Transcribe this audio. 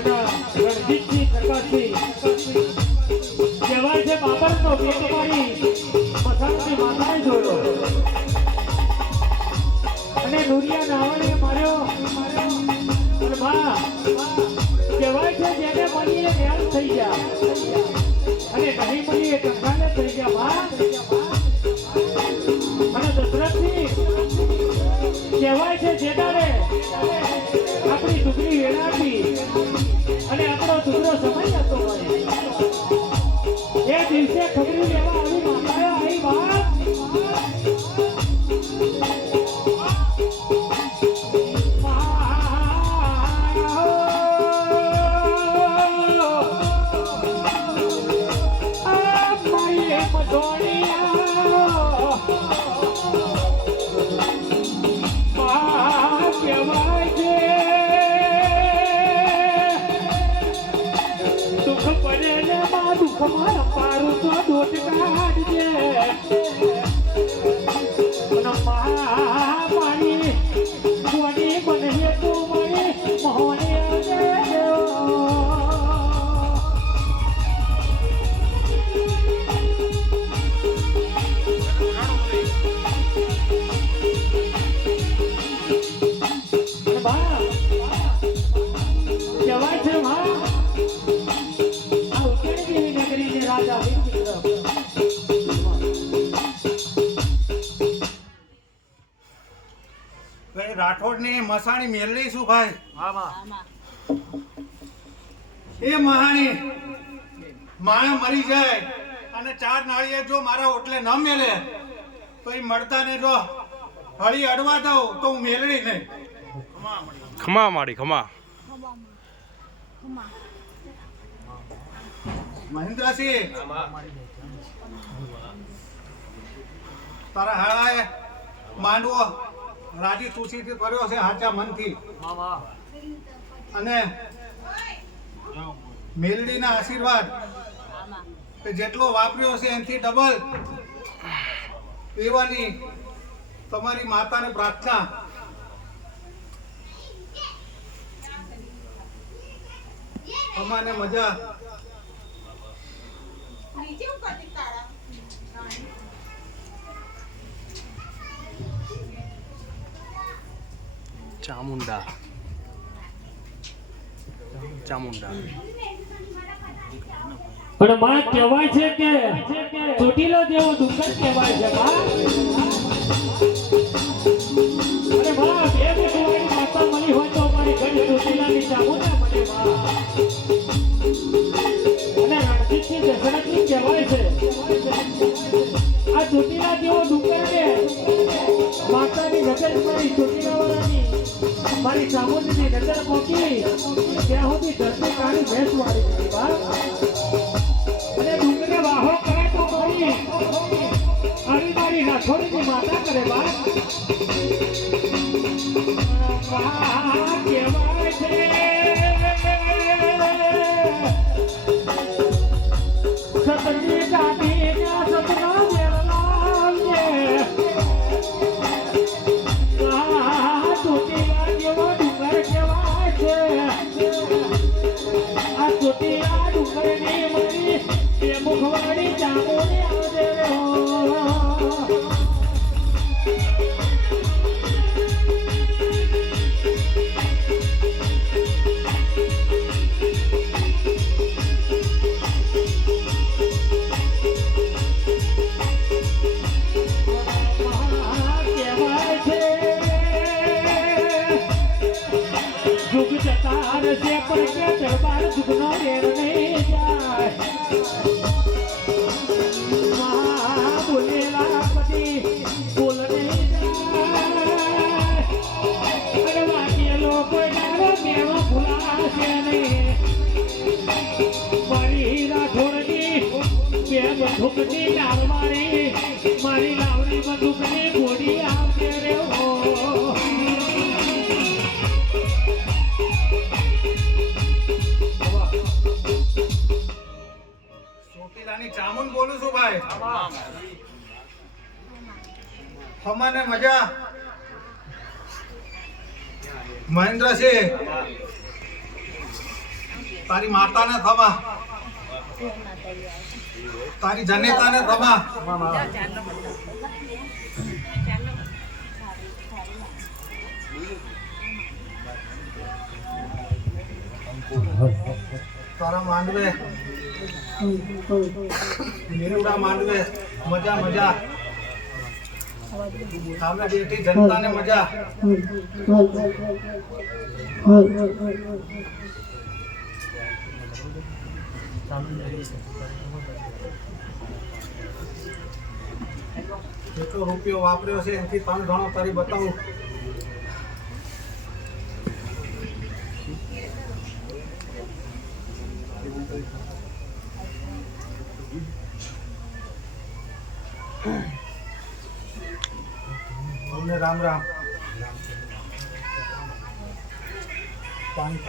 અને રણજીતસિંહ પ્રકાશસિંહ કહેવાય છે બાબરનો ભેટ મારી મસાણની માતાએ જોયો અને નુરિયા નાવણીએ માર્યો અને માં કહેવાય છે જેને મળીએ ન્યાલ થઈ ગયા અને નહીં મળીએ કંકાલે થઈ ગયા માં અને દશરથસિંહ કહેવાય છે જેનારે આપણી ટુકડી વેળાવી અને આપણો ટુકડો સમય હતો એ દિવસે ખબરી લેવા આવી માતાએ આવી વાત પારું તો દોટ કાઢજે મારી કોની બને તું મળી મોહને કહેવાય છે રાઠોડ ની મસાણી મેળવી શું ભાઈ? એ મહાણી માણે મરી જાય અને 4 નાળિયેર જો મારા ઓટલે ન મેલે તો એ મળતા ને જો હળી અડવા દઉં તો હું મેળવી નહીં. ખમા માડી ખમા. મહેન્દ્રસિંહ તારા હાળાએ માંડવો રાજી ખુશીથી કર્યો છે હાચા મનથી અને મેલડીના આશીર્વાદ કે જેટલો વાપર્યો છે એનાથી ડબલ એવાની તમારી માતાને પ્રાર્થના. અમાને મજા ચામુંડા ચામુંડા પણ માં કહેવાય છે કે ચોટીલો જેવો ડુંગર કહેવાય છે માં અરે માં બે બેટવાળી માતા મળી હોય તો અમારી ઘણી ચોટીલાની ચામુંડા મળે માં અને રણજીતસિંહ દશરથસિંહ કહેવાય છે આ ચોટીલા જેવો ડુંગર ને માતાની નજર મારી ચોટીલાવાળાની મારી ચામુંડાની નજર પહોંચી ત્યાં સુધી ધરતી કાળી ભેંસ વાળી દીધી બા અને ડુંગરે વાહો કરે તો મારી આવી મારી રાઠોડની માતા કરે બા કહેવાય છે સતની દાદી સતના મેળલાલ છે ચોટીલા જેવો ડુંગર કહેવાય છે આ ચોટીલા ડુંગરની મારી એ મુખવાડી ચામુંડી આવજે રે દરબાર જુગનો રેર નહીં જાય બોલેલા પતિ બોલ નહીં જાય અને વાગેલો કોઈ ડાળો મેવા ભૂલાશે નહીં મારી રાઠોડની બે બંદૂકની ડાળ મારી લાવડી બંદૂકની ગોળી આવશે રે ચામુંડ બોલું છું ભાઈ. અમાને મજા મહેન્દ્રસિંહ તારી માતાને થમા, તારી જનેતાને થમા. તારા માંડવે નિરુડા માંડવે મજા મજા, સામે બેઠી જનતાને મજા. જેટલો રૂપિયો વાપર્યો છે એનાથી 3 ગણો તારી બતાવું. અમને રામ રામ. પાણી